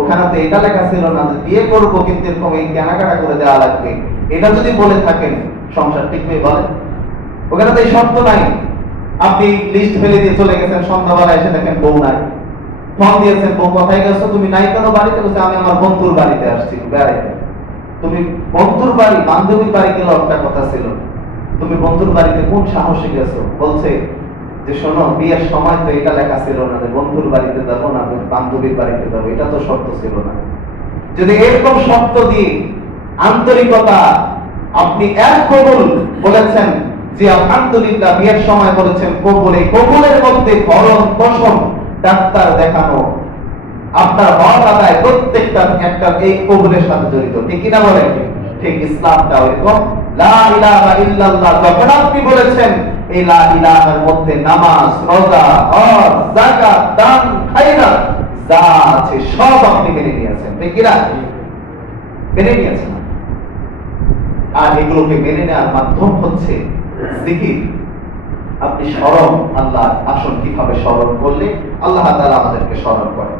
ওখানে তো এটা লেখা ছিল না যে বিয়ে করবো কিন্তু এরকম এই কেনাকাটা করে দেওয়া লাগবে, এটা যদি বলে থাকেন সংসার টিকবে বলেন? ওখানে তো এই শর্ত নাই। আপনি লিস্ট ফেলে দিয়ে চলে গেছেন, সন্ধ্যাবেলা এসে দেখেন বউ নাই, ফোন দিয়েছেন বউ কোথায় গেছো, তুমি নাই কেন বাড়িতে? বলছে আমি আমার বন্ধুর বাড়িতে আসছি বেড়াইতে। তুমি বন্ধুর বাড়ি, বান্ধবীর বাড়ি গেলে একটা কথা ছিল, তুমি বন্ধুর বাড়িতে কোন সাহসে গেছো? বলছে যে শোনো, বিয়ের সময় তো এটা লেখা ছিল না যে বন্ধুর বাড়িতে যাবো না বান্ধবীর বাড়িতে যাবো, এটা তো শর্ত ছিল না। যদি এরকম শর্ত দিয়ে আন্তরিকতা আপনি এক কবুল বলেছেন যে আলহামদুলিল্লাহ, বিয়ের সময় বলেছেন কবুল, এই কবুলের মধ্যে ভরণ পোষণ ডাক্তার দেখানো আপনার হক আদায় প্রত্যেকটা একটা এই কবুলের সাথে জড়িত, ঠিক কিনা বলেন? ঠিক ইসলামটাও এরকম। লা ইলাহা ইল্লাল্লাহ যখন আপনি বলেছেন, এই লা ইলাহার মধ্যে নামাজ, রোজা, হজ, যাকাত, দান, খায়রাত যা আছে সব আপনি মেনে নিয়েছেন, ঠিক কিনা? মেনে নিয়েছেন। আর এগুলোকে মেনে নেওয়ার মাধ্যম হচ্ছে জিকির। আপনি স্মরণ, আল্লাহ আসল কিভাবে স্মরণ করলে আল্লাহ তাআলা আমাদেরকে স্মরণ করেন।